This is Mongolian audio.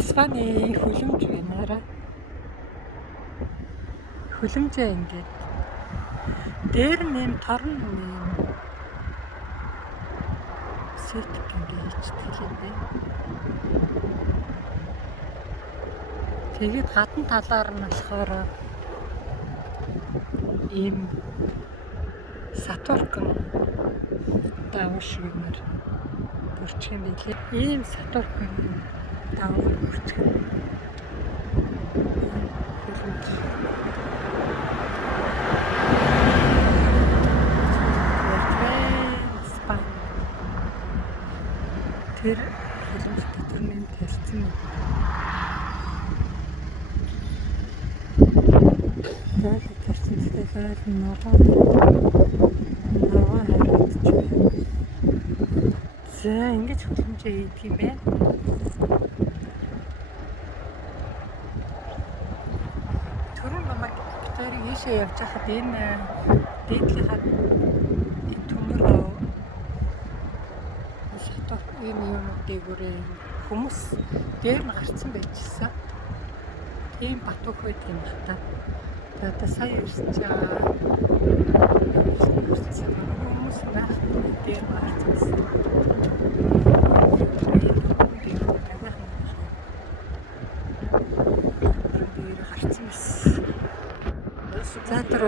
Испани хөлөмж байна. Хөлөмжөө ингээд дээр нэм торн нэм сэтг ингээд хийчихдэг юм байна. Тэгээд гадна талаар нь болохоор ийм Сатурн даваа шигмэр бүрчих юм билээ. Ийм Сатурн даваа бүрчих юм. Тэр хөлөмж дотор нэм тарьсан юм. Заал тарьсан гэдэг заал ногоо харагдчих. За ингэж хөлөмжөө ийдэг юм байна. Түрүүн намайг битэрийг ийшээ явж хахад энэ дээдлийнхаа төмөр энэ юунууд дээгүүрээ хүмүүс дээр нь гарцсан байжсэн. Тийм батуух байт юм байна. Одоо сая ирсэн чинь хүмүүс байх дээр гарцсан. За тэр